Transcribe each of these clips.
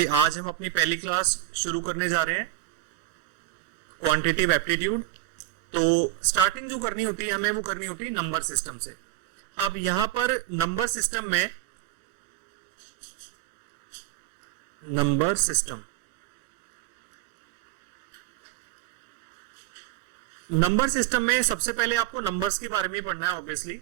भाई आज हम अपनी पहली क्लास शुरू करने जा रहे हैं, क्वांटिटेटिव एप्टीट्यूड। तो स्टार्टिंग जो करनी होती है हमें, वो करनी होती है नंबर सिस्टम से। अब यहां पर नंबर सिस्टम में सबसे पहले आपको नंबर्स के बारे में पढ़ना है ऑब्वियसली।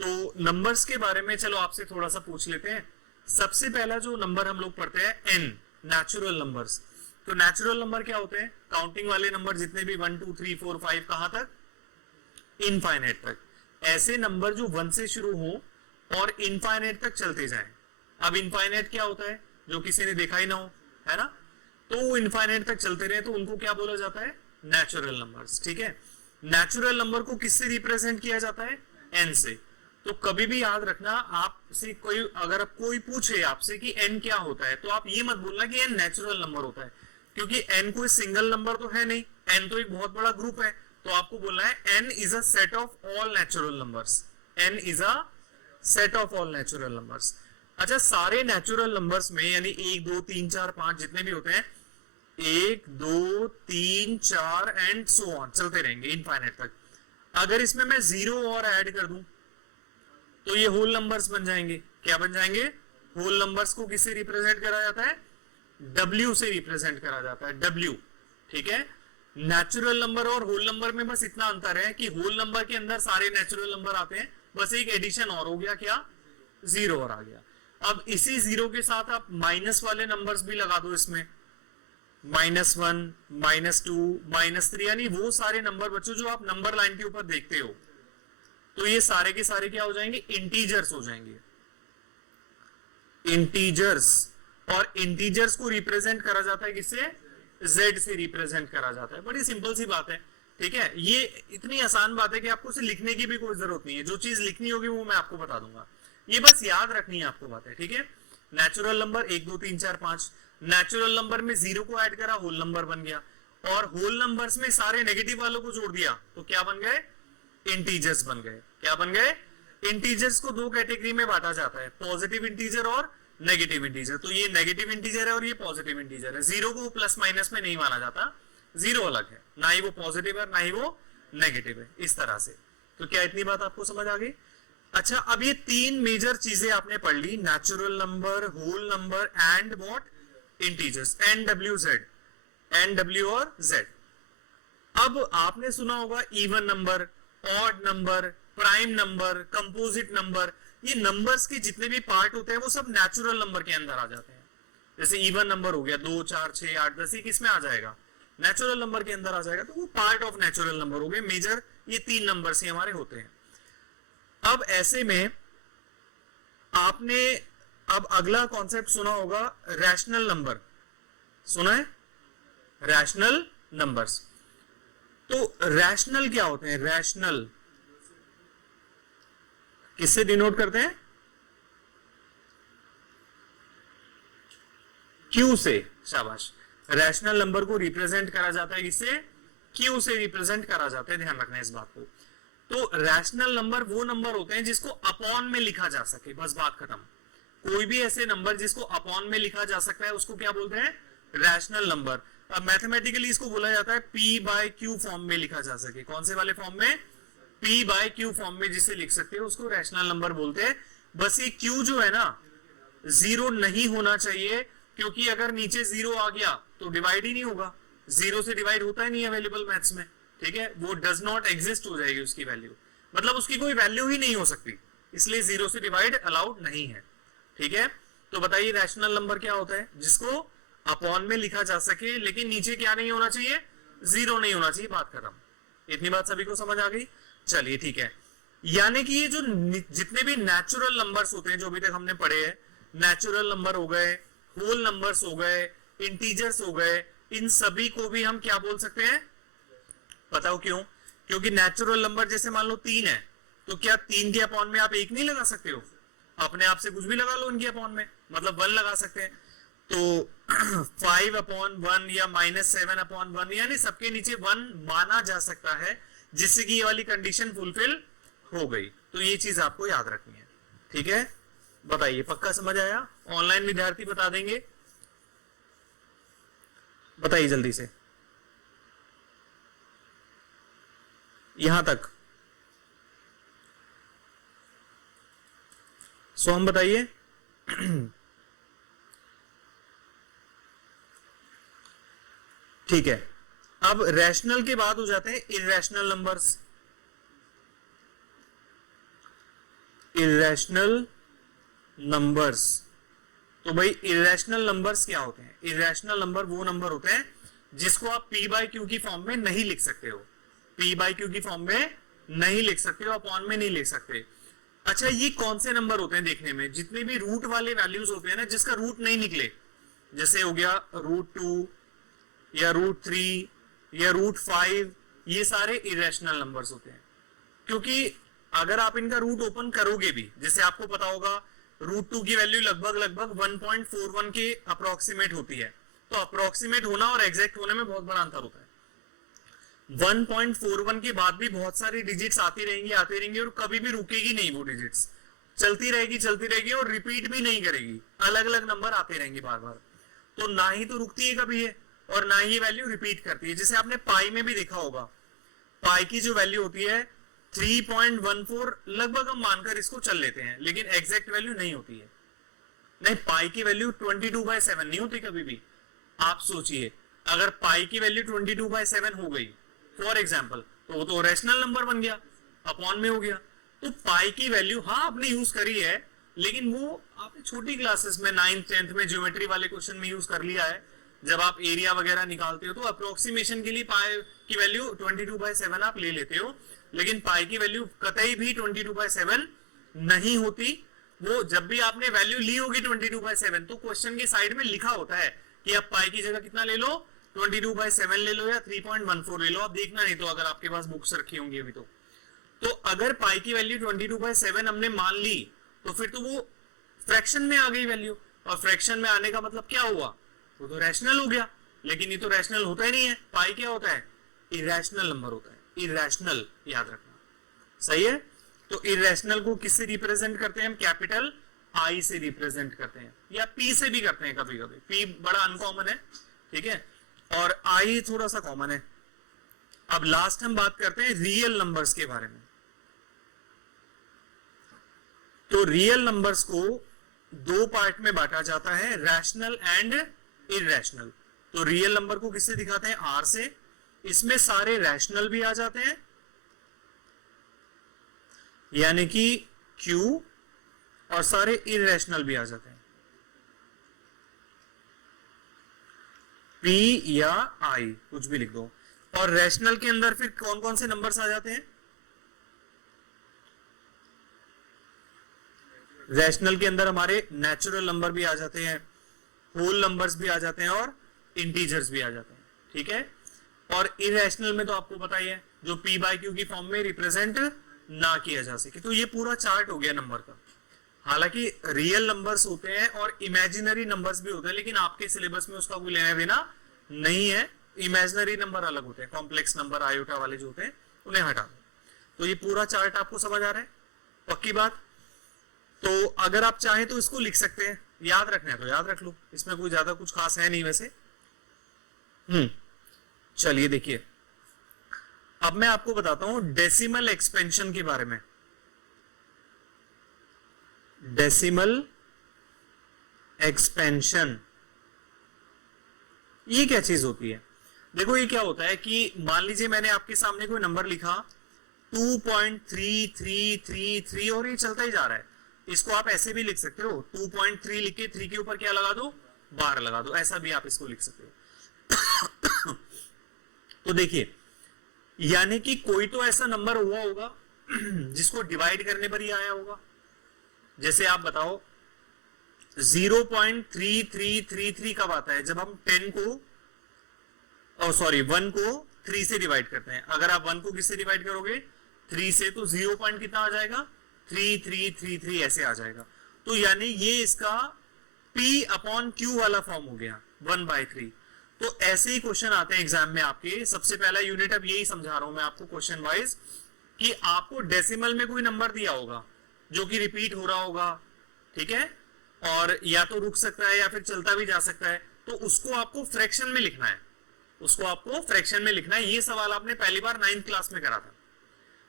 तो नंबर्स के बारे में चलो आपसे थोड़ा सा पूछ लेते हैं। सबसे पहला जो नंबर हम लोग पढ़ते हैं एन, नेचुरल नंबर्स। तो नेचुरल नंबर क्या होते हैं? काउंटिंग वाले नंबर जितने भी 1 2 3 4 5 कहां तक? इनफाइनाइट तक। ऐसे नंबर जो 1 से शुरू हो और इनफाइनाइट तक चलते जाएं। अब इनफाइनाइट क्या होता है जो किसी ने देखा ही ना हो, है ना? तो वो इनफाइनाइट तक चलते रहे तो उनको क्या बोला जाता है? Natural numbers. ठीक है, नेचुरल नंबर को किससे रिप्रेजेंट किया जाता है? एन से। तो कभी भी याद रखना, आपसे अगर कोई पूछे आपसे कि एन क्या होता है, तो आप ये मत बोलना कि एन नेचुरल नंबर होता है, क्योंकि एन कोई सिंगल नंबर तो है नहीं, एन तो एक बहुत बड़ा ग्रुप है। तो आपको बोलना है N is a set of all natural numbers. N is a set of all natural numbers. अच्छा, सारे नेचुरल नंबर्स में यानी 1 2 3 4 5 जितने भी होते हैं, 1 2 3 4 एंड सो ऑन, चलते रहेंगे इनफाइनाइट तक। अगर इसमें मैं 0 और ऐड कर दूं तो ये होल नंबर्स बन जाएंगे। क्या बन जाएंगे? होल नंबर्स को किससे रिप्रेजेंट करा जाता है? W से रिप्रेजेंट करा जाता है, W। ठीक है, नेचुरल नंबर और होल नंबर में बस इतना अंतर है कि होल नंबर के अंदर सारे नेचुरल नंबर आते हैं, बस एक एडिशन और हो गया, क्या? 0 और आ गया। अब इसी 0 के साथ आप माइनस वाले नंबर्स भी लगा दो इसमें, -1 -2 -3, यानी वो सारे नंबर बच्चों जो आप नंबर लाइन के ऊपर देखते हो, तो ये सारे के सारे क्या हो जाएंगे? इंटीजर्स हो जाएंगे, इंटीजर्स। और इंटीजर्स को रिप्रेजेंट करा जाता है किससे? Z से रिप्रेजेंट करा जाता है। बड़ी सिंपल सी बात है। ठीक है, ये इतनी आसान बात है कि आपको इसे लिखने की भी कोई जरूरत नहीं है। जो चीज लिखनी होगी वो मैं आपको बता दूंगा, ये बस याद रखनी है आपको बात है। ठीक है, नेचुरल नंबर 1 2 3 4 5, नेचुरल नंबर में 0 को ऐड करा, होल नंबर बन गया। और होल नंबर्स में सारे नेगेटिव वालों को जोड़ दिया तो क्या बन गए? इंटीजर्स बन गए। क्या बन गए? इंटीजर्स को दो कैटेगरी में बांटा जाता है, पॉजिटिव इंटीजर और नेगेटिव इंटीजर। तो ये नेगेटिव इंटीजर है और ये पॉजिटिव इंटीजर है। 0 को प्लस माइनस में नहीं माना जाता, 0 अलग है, ना ही वो पॉजिटिव है ना ही वो नेगेटिव है, इस तरह से। तो क्या इतनी बात आपको समझ आ गई? अच्छा, अब ये 3 मेजर चीजें आपने पढ़ ली, natural number, whole number and what? Integers, NW और Z। अब आपने सुना होगा even number, odd number, prime number, composite number. ये नंबर्स के जितने भी पार्ट होते हैं वो सब नेचुरल नंबर के अंदर आ जाते हैं। जैसे इवन नंबर हो गया 2 4 6 8 10, ये किसमें आ जाएगा? नेचुरल नंबर के अंदर आ जाएगा। तो वो पार्ट ऑफ नेचुरल नंबर हो गए। मेजर ये 3 नंबर्स ही हमारे होते हैं। अब ऐसे में आपने अब अगला कॉन्सेप्ट सुना होगा, रैशनल नंबर। सुना है? Rational numbers. तो रैशनल क्या होते हैं? रैशनल किससे डिनोट करते हैं? Q से। शाबाश। रैशनल नंबर को रिप्रेजेंट करा जाता है किससे? Q से रिप्रेजेंट करा जाता है, ध्यान रखना इस बात को। तो रैशनल नंबर वो नंबर होते हैं जिसको अपॉन में लिखा जा सके, बस बात खत्म। कोई भी ऐसे नंबर जिसको अपॉन में लिखा जा सकता है उसको क्या बोलते हैं? Rational number. अब मैथमेटिकली इसको बोला जाता है P/Q फॉर्म में लिखा जा सके। कौन से वाले फॉर्म में? P/Q फॉर्म में जिसे लिख सकते हो उसको रैशनल नंबर बोलते हैं। बस ये Q जो है ना, 0 नहीं होना चाहिए, क्योंकि अगर नीचे 0 आ गया तो डिवाइड ही नहीं होगा। 0 से डिवाइड होता ही नहीं अवेलेबल मैथ्स में। ठीक है, वो डज नॉट एग्जिस्ट हो जाएगी उसकी वैल्यू, मतलब उसकी कोई वैल्यू ही नहीं हो सकती, इसलिए 0 से डिवाइड अलाउड नहीं है। ठीक है, तो बताइए रैशनल नंबर क्या होता है? जिसको अपॉन में लिखा जा सके लेकिन नीचे क्या नहीं होना चाहिए? 0 नहीं होना चाहिए। बात खत्म। इतनी बात सभी को समझ आ गई? चलिए ठीक है। यानी कि ये जो जितने भी नेचुरल नंबर्स होते हैं जो अभी तक हमने पढ़े हैं, नेचुरल नंबर हो गए, होल नंबर्स हो गए, इंटीजर्स हो गए, इन सभी को भी हम क्या बोल सकते हैं? बताओ क्यों? क्योंकि नेचुरल नंबर जैसे मान लो 3 है, तो क्या 3 के अपॉन में आप 1 नहीं लगा सकते हो? अपने आप से कुछ भी लगा लो इनके अपॉन में, मतलब 1 लगा सकते हैं। तो 5/1 या -7/1, यानी सबके नीचे 1 माना जा सकता है, जिससे कि ये वाली कंडीशन फुलफिल हो गई। तो ये चीज आपको याद रखनी है। ठीक है, बताइए पक्का समझ आया? ऑनलाइन विद्यार्थी बता देंगे। बताइए जल्दी से, यहां तक सोम बताइए। ठीक है, अब रैशनल के बाद हो जाते हैं इरैशनल नंबर्स। इरैशनल नंबर्स, तो भाई इरैशनल नंबर्स क्या होते हैं? इरैशनल नंबर वो नंबर होते हैं जिसको आप p बाई क्यू की फॉर्म में नहीं लिख सकते हो, p बाई क्यू की फॉर्म में नहीं लिख सकते हो, अपॉन में नहीं लिख सकते। अच्छा, ये कौन से नंबर होते हैं देखने में? जितने भी रूट वाले वैल्यूज होते हैं ना, जिसका रूट नहीं निकले, जैसे हो गया √2 या √3 या √5, ये सारे इरेशनल नंबर्स होते हैं। क्योंकि अगर आप इनका रूट ओपन करोगे भी, जैसे आपको पता होगा √2 की वैल्यू लगभग 1.41 के अप्रोक्सीमेट होती है, तो अप्रोक्सीमेट होना और एग्जैक्ट होने में बहुत बड़ा अंतर होता है। 1.41 के बाद भी बहुत सारी डिजिट्स आती रहेंगी और कभी भी रुकेगी नहीं, वो डिजिट्स चलती रहेगी और रिपीट भी नहीं करेगी, अलग अलग नंबर आते रहेंगे बार बार। तो ना ही तो रुकती है कभी है और ना ही वैल्यू रिपीट करती है। जैसे आपने पाई में भी देखा होगा, पाई की जो वैल्यू होती है 3.14 लगभग हम मानकर इसको चल लेते हैं, लेकिन एग्जैक्ट वैल्यू नहीं होती है। नहीं, पाई की वैल्यू 22/7 नहीं होती कभी भी। आप सोचिए, अगर पाई की वैल्यू 22/7 हो गई फॉर एग्जाम्पल, तो वो तो रैशनल नंबर बन गया, अपॉन में हो गया। तो पाई की वैल्यू हाँ आपने यूज करी है, लेकिन वो आपने छोटी क्लासेस में 9th 10th में ज्योमेट्री वाले क्वेश्चन में यूज कर लिया है। जब आप एरिया वगैरह निकालते हो तो अप्रोक्सीमेशन के लिए पाई की वैल्यू 22/7 आप ले लेते हो, लेकिन पाई की वैल्यू कतई भी 22/7 नहीं होती। वो जब भी आपने वैल्यू ली होगी 22/7, तो क्वेश्चन के साइड में लिखा होता है कि आप पाई की जगह कितना ले लो, 22/7 ले लो या 3.14 ले लो। आप देखना नहीं तो, अगर आपके पास बुक्स रखी होंगी अभी तो अगर पाई की वैल्यू 22/7 हमने मान ली, तो फिर तो वो फ्रैक्शन में आ गई वैल्यू, और फ्रैक्शन में आने का मतलब क्या हुआ, वो तो रैशनल हो गया। लेकिन ये तो रैशनल होता ही नहीं है, पाई क्या होता है? इरैशनल नंबर होता है, इरैशनल, याद रखना, सही है। तो इरैशनल को किससे रिप्रेजेंट करते हैं हम? कैपिटल आई से रिप्रेजेंट करते हैं, या पी से भी करते हैं कभी कभी। पी बड़ा अनकॉमन है, ठीक है, और आई थोड़ा सा कॉमन है। अब लास्ट हम बात करते हैं रियल नंबर्स के बारे में। तो रियल नंबर्स को दो पार्ट में बांटा जाता है, रैशनल एंड इरैशनल। तो रियल नंबर को किससे दिखाते हैं? आर से। इसमें सारे रैशनल भी आ जाते हैं, यानी कि Q, और सारे इरैशनल भी आ जाते हैं, P या I, कुछ भी लिख दो। और रैशनल के अंदर फिर कौन कौन से नंबर्स आ जाते हैं? रैशनल के अंदर हमारे नेचुरल नंबर भी आ जाते हैं, होल नंबर्स भी आ जाते हैं, और इंटीजर्स भी आ जाते हैं, ठीक है। और इरैशनल में तो आपको पता ही है, जो P बाई क्यू की फॉर्म में रिप्रेजेंट ना किया जा सके। तो ये पूरा चार्ट हो गया नंबर का। हालांकि रियल नंबर्स होते हैं और इमेजिनरी नंबर्स भी होते हैं, लेकिन आपके सिलेबस में उसका कोई लेना देना नहीं है। इमेजिनरी नंबर अलग होते हैं, कॉम्प्लेक्स नंबर आयोटा वाले जो होते हैं उन्हें हटा दो। तो ये पूरा चार्ट आपको समझ आ रहा है, पक्की बात। तो अगर आप चाहें तो इसको लिख सकते हैं, याद रखना है तो याद रख लो, इसमें कोई ज्यादा कुछ खास है नहीं वैसे। चलिए देखिए, अब मैं आपको बताता हूं डेसिमल एक्सपेंशन के बारे में। डेसिमल एक्सपेंशन ये क्या चीज होती है? देखो, ये क्या होता है कि मान लीजिए मैंने आपके सामने कोई नंबर लिखा 2.3333 और ये चलता ही जा रहा है। इसको आप ऐसे भी लिख सकते हो, 2.3 लिख के 3 के ऊपर क्या लगा दो, बार लगा दो, ऐसा भी आप इसको लिख सकते हो। तो देखिए, यानी कि कोई तो ऐसा नंबर हुआ होगा जिसको डिवाइड करने पर ही आया होगा। जैसे आप बताओ 0.3333 कब आता है? जब हम 1 को 3 से डिवाइड करते हैं। अगर आप 1 को किससे डिवाइड करोगे? 3 से, तो 0 पॉइंट कितना आ जाएगा? 3333 ऐसे आ जाएगा। तो यानी ये इसका P/Q वाला फॉर्म हो गया, 1/3। तो ऐसे ही क्वेश्चन आते हैं एग्जाम में आपके। सबसे पहला यूनिट अब यही समझा रहा हूं मैं आपको क्वेश्चन वाइज, कि आपको डेसिमल में कोई नंबर दिया होगा जो कि रिपीट हो रहा होगा, ठीक है, और या तो रुक सकता है या फिर चलता भी जा सकता है। तो उसको आपको फ्रैक्शन में लिखना है। उसको आपको फ्रैक्शन में लिखना है। ये सवाल आपने पहली बार 9th क्लास में करा था,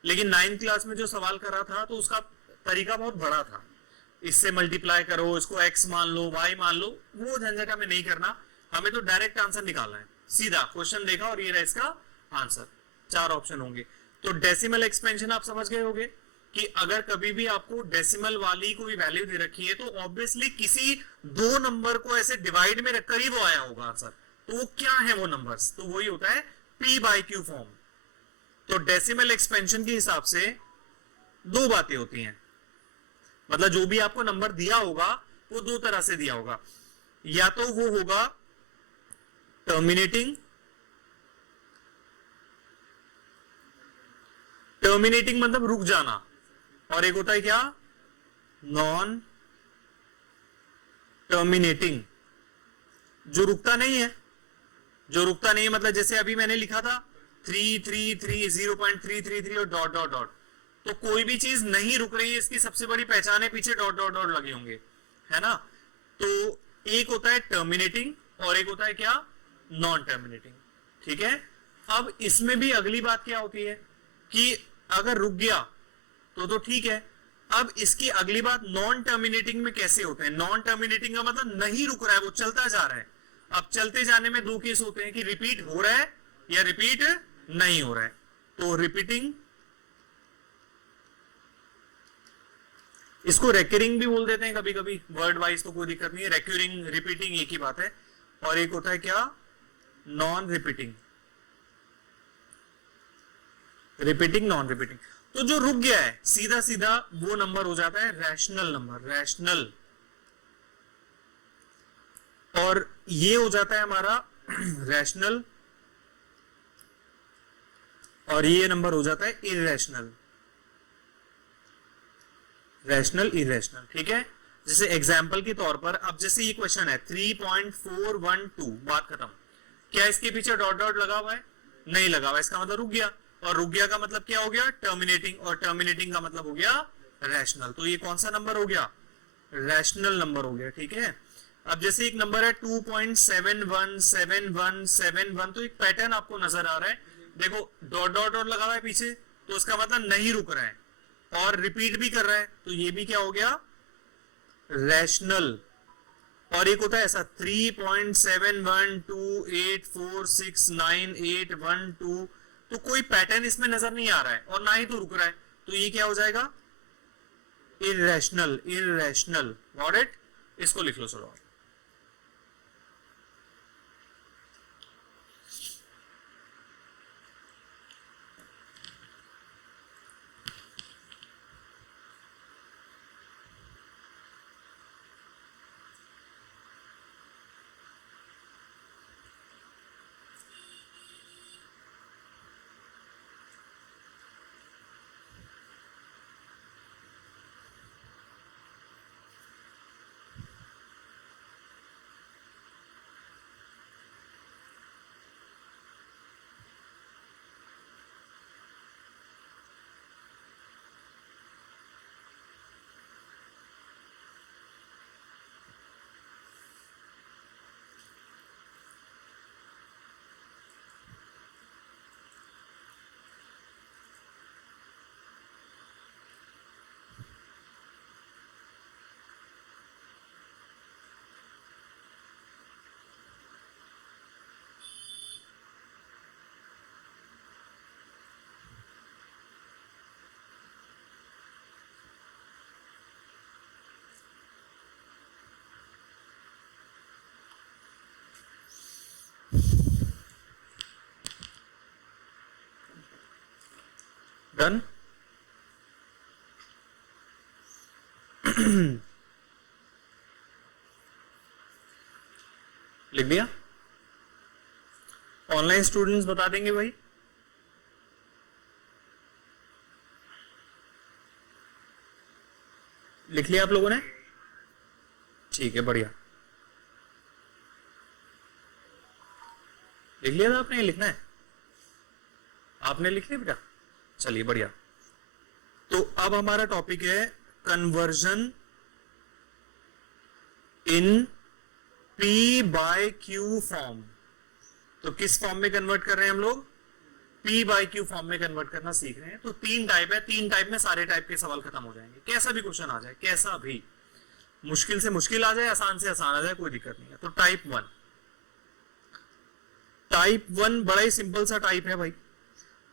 लेकिन 9th क्लास में जो सवाल करा था तो उसका तरीका बहुत बड़ा था, इससे मल्टीप्लाई करो, इसको x मान लो, y मान लो, वो झंझट हमें नहीं करना, हमें तो डायरेक्ट आंसर निकालना है। सीधा क्वेश्चन देखा और ये रहा इसका आंसर, 4 ऑप्शन होंगे। तो डेसिमल एक्सपेंशन आप समझ गए होंगे कि अगर कभी भी आपको डेसिमल वाली कोई वैल्यू दे रखी है तो ऑब्वियसली किसी 2 नंबर को ऐसे डिवाइड में रखकर ही वो आया होगा आंसर। तो वो क्या है वो नंबर्स, तो वही होता है p/q फॉर्म। तो डेसिमल एक्सपेंशन के हिसाब से 2 बातें होती हैं, मतलब जो भी आपको नंबर दिया होगा वो 2 तरह से दिया होगा, या तो वो होगा टर्मिनेटिंग, टर्मिनेटिंग मतलब रुक जाना, और एक होता है क्या, नॉन टर्मिनेटिंग, जो रुकता नहीं है। जो रुकता नहीं है मतलब जैसे अभी मैंने लिखा था 333 0.333 और डॉट डॉट डॉट, तो कोई भी चीज नहीं रुक रही है, इसकी सबसे बड़ी पहचान है पीछे डॉट डॉट डॉट लगे होंगे, है ना। तो एक होता है टर्मिनेटिंग और एक होता है क्या, नॉन टर्मिनेटिंग, ठीक है। अब इसमें भी अगली बात क्या होती है कि अगर रुक गया तो ठीक है। अब इसकी अगली बात नॉन टर्मिनेटिंग में कैसे होते हैं। नॉन टर्मिनेटिंग का मतलब नहीं रुक रहा है, वो चलता जा रहा है। अब चलते जाने में 2 केस होते हैं कि रिपीट हो रहा है या रिपीट नहीं हो रहा है। तो रिपीटिंग, इसको रेकरिंग भी बोल देते हैं कभी कभी, वर्ड वाइज तो कोई दिक्कत नहीं है, रेकरिंग रिपीटिंग एक ही बात है। और एक होता है क्या, non repeating, repeating non repeating. तो जो रुक गया है सीधा सीधा वो नंबर हो जाता है रैशनल नंबर, रैशनल, और ये हो जाता है हमारा रैशनल, और ये नंबर हो जाता है इरेशनल, रैशनल इरेशनल, ठीक है। जैसे एग्जाम्पल के तौर पर, अब जैसे ये क्वेश्चन है 3.412, बात खत्म। क्या इसके पीछे डॉट डॉट लगा हुआ है, नहीं लगा हुआ, इसका मतलब रुक गया, और रुक गया का मतलब क्या हो गया, टर्मिनेटिंग, और टर्मिनेटिंग का मतलब हो गया रैशनल। तो ये कौन सा नंबर हो गया, रैशनल नंबर हो गया, ठीक है। अब जैसे एक नंबर है 2.717171, तो एक पैटर्न आपको नजर आ रहा है, देखो डॉट डॉट डॉट लगा हुआ है पीछे, तो उसका मतलब नहीं रुक रहा है और रिपीट भी कर रहा है, तो ये भी क्या हो गया, रैशनल। और एक होता है ऐसा 3.7128469812, तो कोई पैटर्न इसमें नजर नहीं आ रहा है और ना ही तो रुक रहा है, तो ये क्या हो जाएगा, इरेशनल, इरेशनल, गॉट इट। इसको लिख लो चलो। डन। लिख दिया, ऑनलाइन स्टूडेंट्स बता देंगे भाई, लिख लिया आप लोगों ने, ठीक है बढ़िया, लिख लिया था आपने, लिखना है, आपने लिख लिया बेटा, चलिए बढ़िया। तो अब हमारा टॉपिक है कन्वर्जन इन P/Q फॉर्म। तो किस फॉर्म में कन्वर्ट कर रहे हैं हम लोग? P बाई क्यू फॉर्म में कन्वर्ट करना सीख रहे हैं। तो 3 टाइप है, 3 टाइप में सारे टाइप के सवाल खत्म हो जाएंगे। कैसा भी क्वेश्चन आ जाए, कैसा भी, मुश्किल से मुश्किल आ जाए, आसान से आसान आ जाए, कोई दिक्कत नहीं है। तो टाइप 1, टाइप 1 बड़ा ही सिंपल सा टाइप है भाई।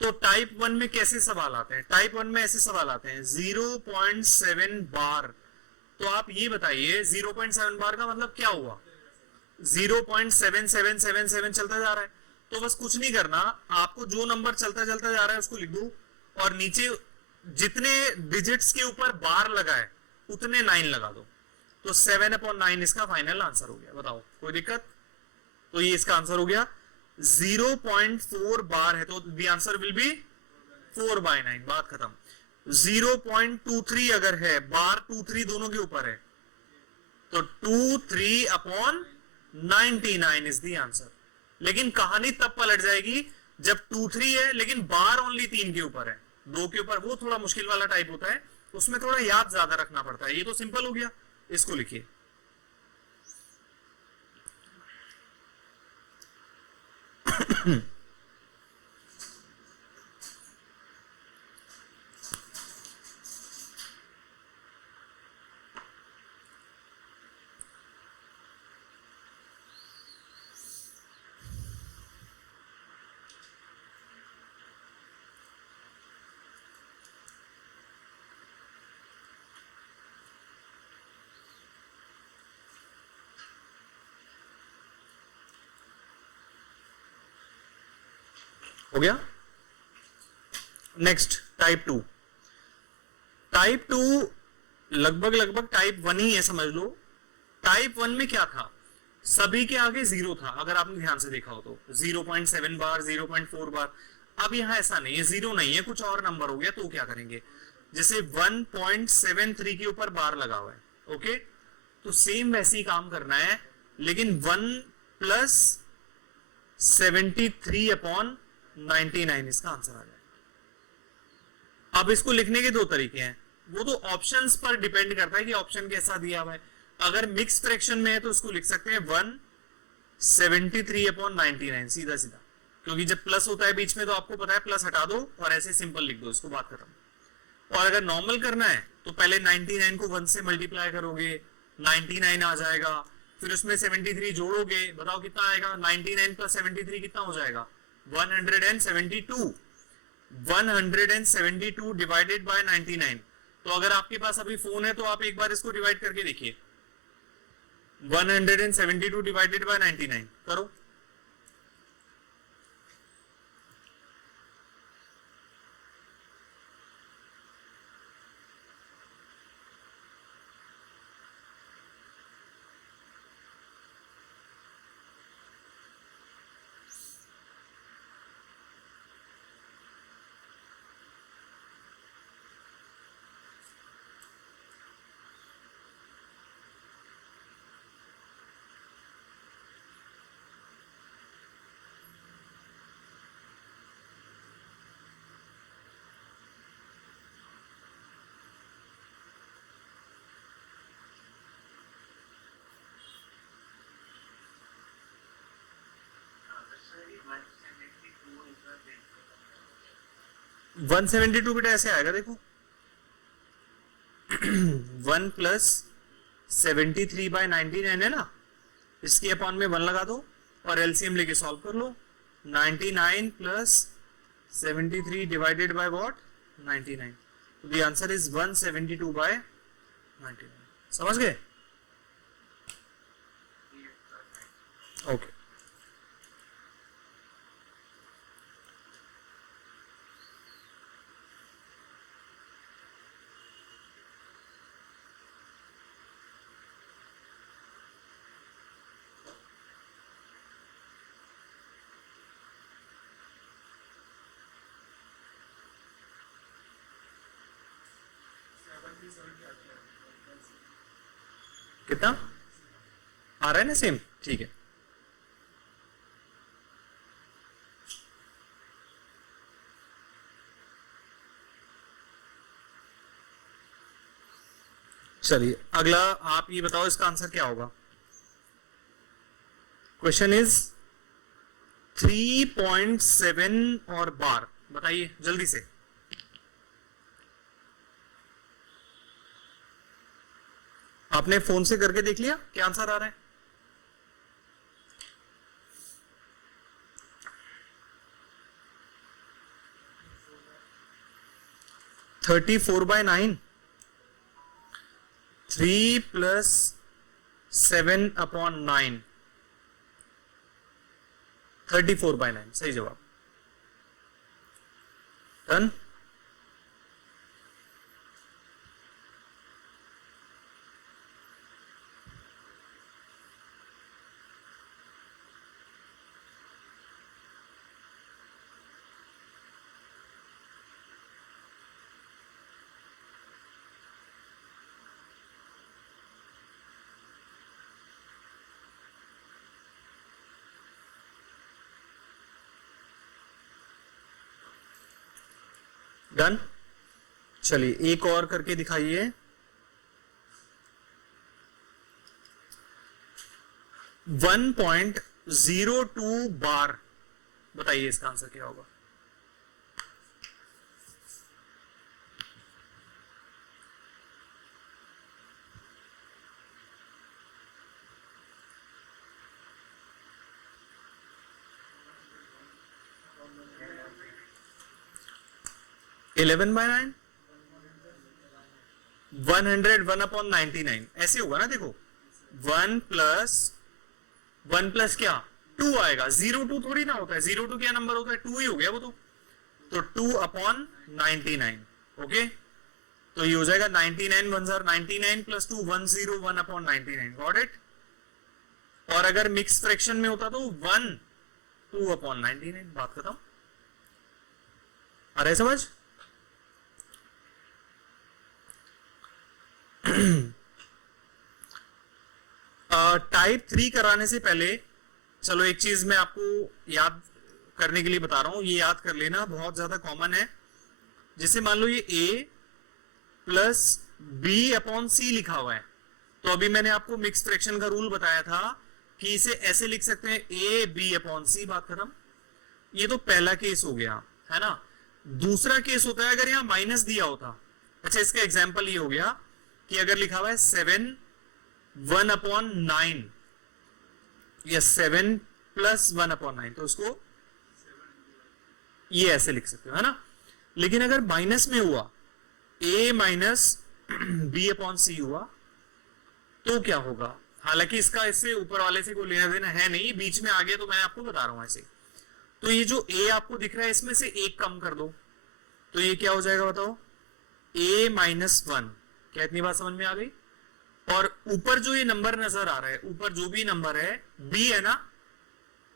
तो टाइप 1 में कैसे सवाल आते हैं? टाइप 1 में ऐसे सवाल आते हैं 0.7 बार। तो आप ये बताइए 0.7 बार का मतलब क्या हुआ? 0.7777 चलता जा रहा है। तो बस कुछ नहीं करना, आपको जो नंबर चलता चलता जा रहा है उसको लिख दो, और नीचे जितने डिजिट्स के ऊपर बार लगा है उतने 9 लगा दो। तो 7/9 इसका फाइनल आंसर हो गया। बताओ कोई दिक्कत? तो ये इसका आंसर हो गया। 0.4 बार है तो द आंसर विल बी 4/9। बात खत्म। 0.23 अगर है, बार 23 दोनों के ऊपर है, तो 23/99 इज द आंसर। लेकिन कहानी तब पलट जाएगी जब 23 है लेकिन बार ओनली 3 के ऊपर है, 2 के ऊपर। वो थोड़ा मुश्किल वाला टाइप होता है, उसमें थोड़ा याद ज्यादा रखना पड़ता है। ये तो सिंपल हो गया, इसको लिखिए। हो गया। Next type 2। टाइप 2 लगभग टाइप 1 ही है, समझ लो। टाइप 1 में क्या था? सभी के आगे 0 था, अगर आपने ध्यान से देखा हो तो 0.7 बार, 0.4 बार। अब यहां ऐसा नहीं है, 0 नहीं है, कुछ और नंबर हो गया। तो क्या करेंगे? जैसे 1.73 के ऊपर बार लगा हुआ है, ओके, तो सेम वैसे ही काम करना है, लेकिन 1+73/99 इसका आंसर आ जाएगा। अब इसको लिखने के 2 तरीके हैं, वो तो ऑप्शंस पर डिपेंड करता है कि ऑप्शन कैसा दिया हुआ है। अगर मिक्स फ्रैक्शन में है तो इसको लिख सकते हैं 173/99, सीधा सीधा, क्योंकि जब प्लस होता है बीच में तो आपको पता है प्लस हटा दो और ऐसे सिंपल लिख दो, इसको बात खत्म। और अगर नॉर्मल करना है तो पहले 99 को 1 से मल्टीप्लाई करोगे, 99 आ जाएगा, फिर उसमें 73 जोड़ोगे, बताओ कितना आएगा? 99 + 73 कितना हो जाएगा? 172। 172 डिवाइडेड बाय 99। तो अगर आपके पास अभी फोन है तो आप एक बार इसको डिवाइड करके देखिए। 172 डिवाइडेड बाय 99 करो। Sir, 172 बेटा ऐसे आएगा, देखो 1+73/99 है ना, इसकी अपॉन में 1 लगा दो और एलसीएम लेके सॉल्व कर लो। 99 + 73 डिवाइडेड बाय व्हाट? 99। तो द आंसर इज 172/99। समझ गए? ओके। कितना आ रहा है ना? सेम, ठीक है। चलिए अगला आप ये बताओ इसका आंसर क्या होगा। क्वेश्चन इज 3.7 और बार, बताइए जल्दी से। आपने फोन से करके देख लिया क्या आंसर आ रहा है? थर्टी 4/9, 3 + 7/9, 34/9 सही जवाब। डन। डन। चलिए एक और करके दिखाइए। 1.02 बार, बताइए इसका आंसर क्या होगा? इलेवन बाय 9, 101/99 ऐसे होगा ना। देखो 1 प्लस क्या 2 आएगा, 02 थोड़ी ना होता है, 02 क्या नंबर होता है, 2 ही हो गया वो तो 2/99। ओके, तो ये हो जाएगा 99 1/99 + 2 101/99। Got it. और अगर मिक्स फ्रैक्शन में होता तो 1 2/99। बात खत्म। आ रहा है समझ? टाइप 3 कराने से पहले चलो एक चीज मैं आपको याद करने के लिए बता रहा हूं, ये याद कर लेना, बहुत ज्यादा कॉमन है। जैसे मान लो ये a + b/c लिखा हुआ है, तो अभी मैंने आपको मिक्स फ्रैक्शन का रूल बताया था कि इसे ऐसे लिख सकते हैं a/b/c। बात खत्म। ये तो पहला केस हो गया है ना। दूसरा केस होता है अगर यहां माइनस दिया होता। अच्छा, इसका एग्जाम्पल ये हो गया कि अगर लिखा हुआ है 7 1/9 या 7 + 1/9, तो उसको ये ऐसे लिख सकते हो है ना। लेकिन अगर माइनस में हुआ a - b/c हुआ तो क्या होगा? हालांकि इसका इससे ऊपर वाले से कोई लेना देना है नहीं, बीच में आ गया तो मैं आपको बता रहा हूं ऐसे। तो ये जो a आपको दिख रहा है इसमें से एक कम कर दो, तो ये क्या हो जाएगा बताओ? a - 1। क्या इतनी बात समझ में आ गई? और ऊपर जो ये नंबर नजर आ रहा है, ऊपर जो भी नंबर है b है ना,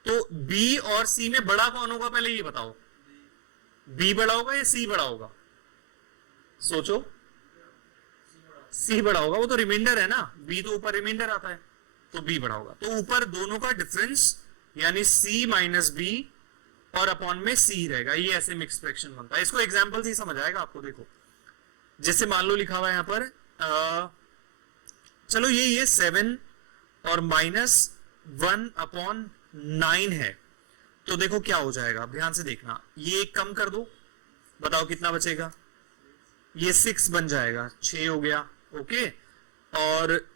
तो b और c में बड़ा कौन होगा पहले ये बताओ। b बड़ा होगा या c बड़ा होगा? सोचो। c बड़ा होगा, वो तो रिमाइंडर है ना, b तो ऊपर रिमाइंडर आता है, तो b बड़ा होगा। तो ऊपर दोनों का डिफरेंस यानी c - b और अपॉन में c रहेगा। ये ऐसे मिक्स फ्रैक्शन बनता है। इसको एग्जांपल से ही समझ आएगा आपको। देखो जैसे मान लो लिखा हुआ है यहां पर चलो ये 7 और -1/9 है, तो देखो क्या हो जाएगा, ध्यान से देखना। ये एक कम कर दो, बताओ कितना बचेगा? ये 6 बन जाएगा, 6 हो गया। ओके, और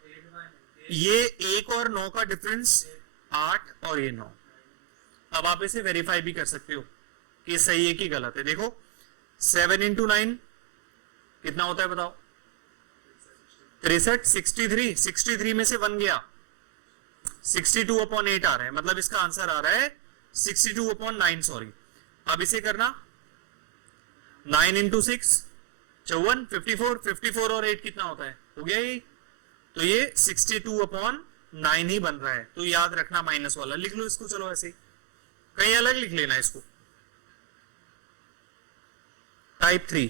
ये 1 और 9 का डिफरेंस 8 और ये 9। अब आप इसे वेरीफाई भी कर सकते हो कि सही है कि गलत है। देखो 7 × 9 कितना होता है बताओ? 63। 63 में से 1 गया, 62/8 आ रहा है, मतलब इसका आंसर आ रहा है 62/9। सॉरी, अब इसे करना 9 × 6 54, 54 और 8 कितना होता है? हो गया ये। तो ये 62/9 ही बन रहा है। तो याद रखना माइनस वाला लिख लो इसको। चलो ऐसे कहीं अलग लिख लेना इसको। टाइप 3।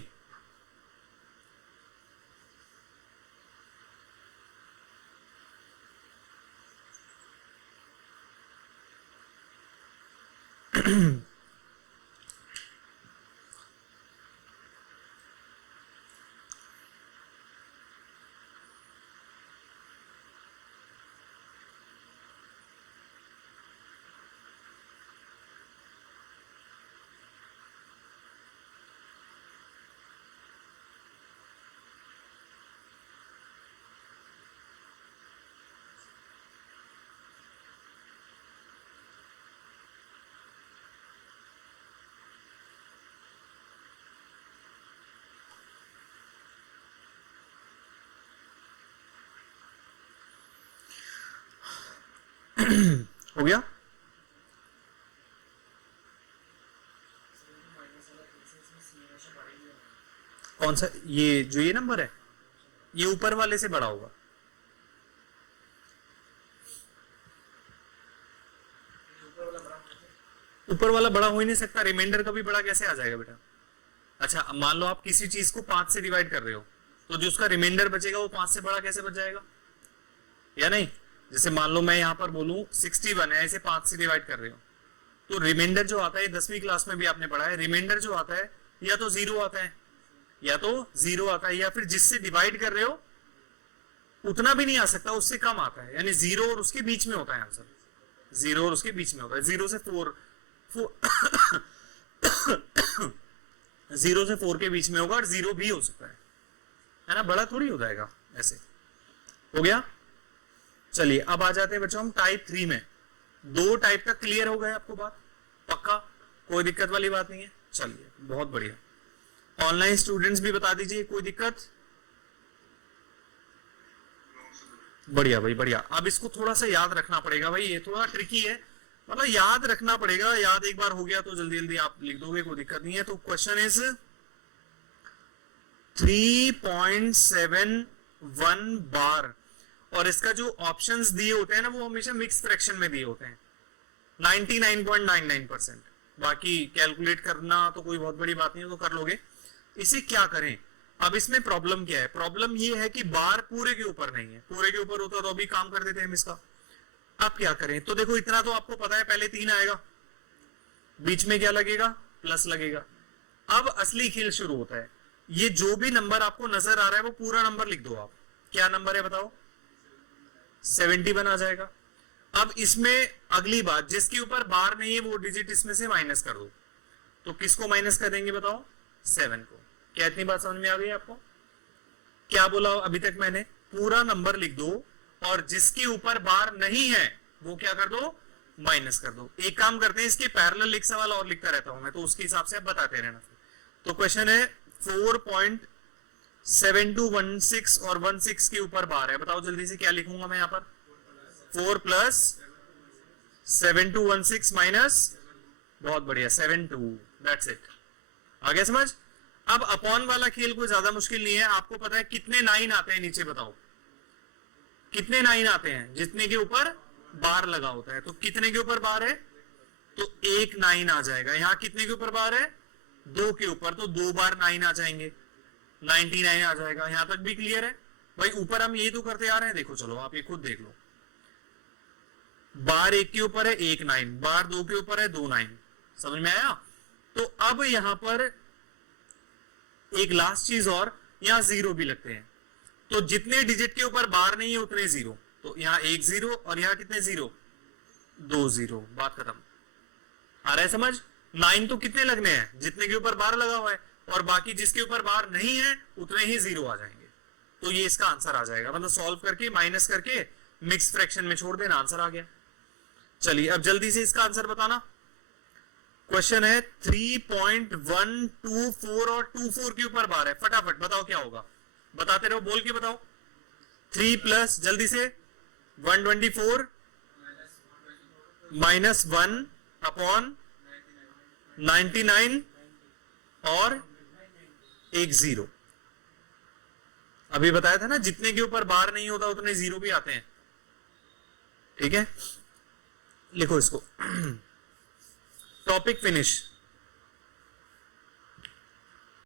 हो गया। कौन सा, ये जो ये नंबर है, ये ऊपर वाले से बड़ा होगा। ऊपर वाला बड़ा हो ही नहीं सकता, रिमाइंडर का भी बड़ा कैसे आ जाएगा बेटा। अच्छा मान लो आप किसी चीज को 5 से डिवाइड कर रहे हो, तो जो उसका रिमाइंडर बचेगा वो 5 से बड़ा कैसे बच जाएगा, या नहीं। जैसे मान लो मैं यहाँ पर बोलूं 61 है, इसे 5 से डिवाइड कर रहे हो, तो रिमाइंडर जो आता है 10वीं क्लास में भी आपने पढ़ा है, रिमाइंडर जो आता है या तो 0 आता है, या तो 0 आता है, या फिर जिससे डिवाइड कर रहे हो उतना भी नहीं आ सकता, उससे कम आता है, यानी 0 और उसके बीच में होता है आंसर। 0 और उसके बीच में होता है, 0 से 4 0 से 4 के बीच में होगा, और 0 भी हो सकता है ना, बड़ा थोड़ी हो जाएगा ऐसे। हो गया। चलिए अब आ जाते हैं बच्चों हम टाइप 3 में। 2 टाइप का क्लियर हो गया आपको बात, पक्का, कोई दिक्कत वाली बात नहीं है। चलिए बहुत बढ़िया। ऑनलाइन स्टूडेंट्स भी बता दीजिए, कोई दिक्कत। बढ़िया भाई बढ़िया। अब इसको थोड़ा सा याद रखना पड़ेगा भाई, ये थोड़ा ट्रिकी है, मतलब याद रखना पड़ेगा। याद एक बार हो गया तो जल्दी जल्दी आप लिख दोगे, कोई दिक्कत नहीं है। तो क्वेश्चन इज 3.71 बार, और इसका जो ऑप्शंस दिए होते हैं ना वो हमेशा मिक्स फ्रैक्शन में दिए होते हैं, 99.99%। बाकी कैलकुलेट करना तो कोई बहुत बड़ी बात नहीं है, तो कर लोगे। इसे क्या करें, अब इसमें प्रॉब्लम क्या है, प्रॉब्लम ये है कि बार पूरे के ऊपर नहीं है, पूरे के ऊपर होता तो अभी काम कर देते हम इसका। अब क्या करें, तो देखो इतना तो आपको पता है, पहले 3 आएगा, बीच में क्या लगेगा, प्लस लगेगा। अब असली खेल शुरू होता है, ये जो भी नंबर आपको नजर आ रहा है वो पूरा नंबर लिख दो आप। क्या नंबर है बताओ, 71 आ जाएगा। अब इसमें अगली बात, जिसके ऊपर बार नहीं है वो डिजिट इसमें से माइनस कर दो। तो किसको माइनस कर देंगे बताओ, 7 को। क्या इतनी बात समझ में आ गई आपको? क्या बोला अभी तक मैंने, पूरा नंबर लिख दो और जिसके ऊपर बार नहीं है वो क्या कर दो, माइनस कर दो। एक काम करते हैं, इसके पैरेलल एक सवाल और लिखता रहता हूं मैं, तो उसके हिसाब से आप बताते रहना। तो क्वेश्चन है 4.7216 और 16 के ऊपर बार है, बताओ जल्दी से क्या लिखूंगा मैं यहाँ पर। 4 प्लस 7216 माइनस, बहुत बढ़िया, 72, दैट्स इट। आगे समझ। अब अपॉन वाला खेल कोई ज्यादा मुश्किल नहीं है, आपको पता है कितने 9 आते हैं नीचे, बताओ कितने 9 आते हैं जितने के ऊपर बार लगा होता है। तो कितने के ऊपर बार है, तो 1 9 आ जाएगा। यहां कितने के ऊपर बार है, 2 के ऊपर, तो 2 बार 9 आ जाएंगे, 99 आ जाएगा। यहां तक भी क्लियर है भाई। ऊपर हम यही तो करते आ रहे हैं, देखो चलो आप ये खुद देख लो। बार 1 के ऊपर है 1 9, बार 2 के ऊपर है 2 9, समझ में आया। तो अब यहां पर एक लास्ट चीज और, यहां 0 भी लगते हैं, तो जितने डिजिट के ऊपर बार नहीं है उतने 0। तो यहां 1 0 और यहां कितने 0, 2 0, बात खत्म। आ रहा है समझ। 9 तो कितने लगने हैं, जितने के ऊपर बार लगा हुआ है, और बाकी जिसके ऊपर बार नहीं है उतने ही 0 आ जाएंगे। तो ये इसका आंसर आ जाएगा, मतलब सॉल्व करके माइनस करके मिक्स फ्रैक्शन में छोड़ देना, आंसर आ गया। चलिए अब जल्दी से इसका आंसर बताना। क्वेश्चन है 3.124 और 24 के ऊपर बार है, फटाफट बताओ क्या होगा, बताते रहो, बोल के बताओ। 3 प्लस जल्दी से 124 माइनस 1 अपॉन 99 और 1 0। अभी बताया था ना, जितने के ऊपर बार नहीं होता उतने 0 भी आते हैं। ठीक है, लिखो इसको। Topic finish.